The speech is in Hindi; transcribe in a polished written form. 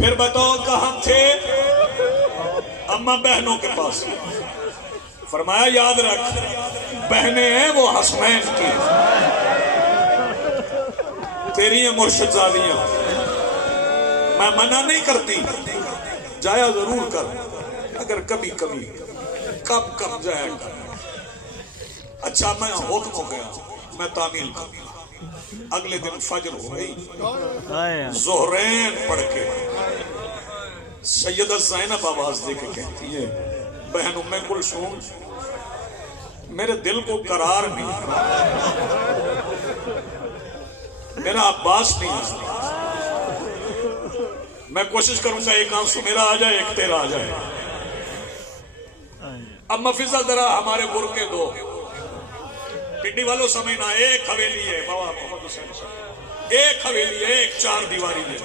फिर बताओ कहां थे? अम्मा बहनों के पास। फरमाया याद रख, बहनें हैं वो हसनैन की, तेरी है मुर्शिदजादियां। मैं मना नहीं करती, जाया जरूर कर, अगर कभी कभी, कब कब जाया कर। अच्छा मैं हुक्म हो गया, मैं तामील कर। अगले दिन फजर हो गई, ज़ोहरैन पढ़ के सैयदा ज़ैनब आवाज दे के कहती है, बहन उम्मे कुलसूम, मेरे दिल को करार नहीं, मेरा अब्बास नहीं है। मैं कोशिश करूंगा एक आंसू मेरा आ जाए, एक तेरा आ जाए। अब मफिजा जरा हमारे बुरके दो, पिंडी वालों समझना, एक हवेली है बाबा मोहम्मद हुसैन साहब, एक हवेली है, एक चार दीवारी है।